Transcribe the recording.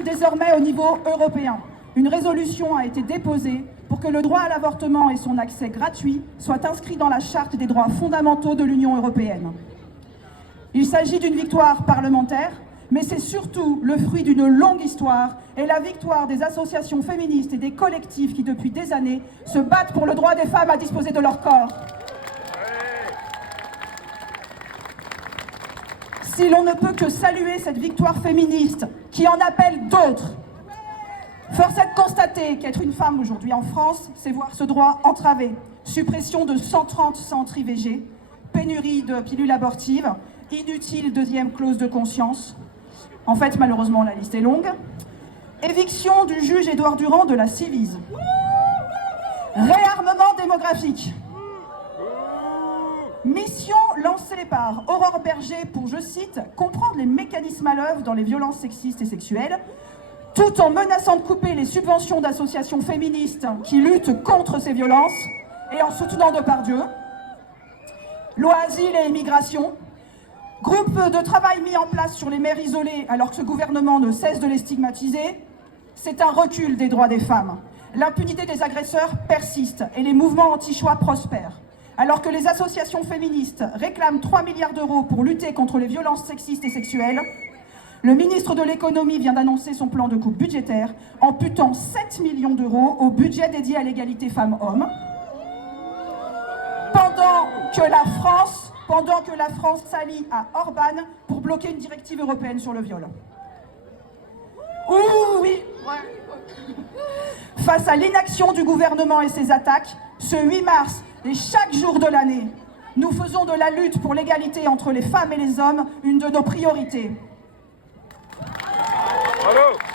reconnu désormais au niveau européen. Une résolution a été déposée pour que le droit à l'avortement et son accès gratuit soient inscrits dans la Charte des droits fondamentaux de l'Union européenne. Il s'agit d'une victoire parlementaire, mais c'est surtout le fruit d'une longue histoire et la victoire des associations féministes et des collectifs qui, depuis des années, se battent pour le droit des femmes à disposer de leur corps. Si l'on ne peut que saluer cette victoire féministe qui en appelle d'autres, force est de constater qu'être une femme aujourd'hui en France, c'est voir ce droit entravé. Suppression de 130 centres IVG, pénurie de pilules abortives, inutile deuxième clause de conscience. En fait, malheureusement, la liste est longue. Éviction du juge Édouard Durand de la Civise. Réarmement démographique. Mission lancée par Aurore Berger pour, je cite, comprendre les mécanismes à l'œuvre dans les violences sexistes et sexuelles, tout en menaçant de couper les subventions d'associations féministes qui luttent contre ces violences et en soutenant Depardieu. Loi Asile et Immigration. Groupe de travail mis en place sur les mères isolées alors que ce gouvernement ne cesse de les stigmatiser. C'est un recul des droits des femmes. L'impunité des agresseurs persiste et les mouvements anti-choix prospèrent. Alors que les associations féministes réclament 3 milliards d'euros pour lutter contre les violences sexistes et sexuelles, le ministre de l'économie vient d'annoncer son plan de coupe budgétaire, amputant 7 millions d'euros au budget dédié à l'égalité femmes-hommes. Pendant que la France s'allie à Orban pour bloquer une directive européenne sur le viol. Ouh oui. Face à l'inaction du gouvernement et ses attaques, ce 8 mars et chaque jour de l'année, nous faisons de la lutte pour l'égalité entre les femmes et les hommes une de nos priorités. Bravo.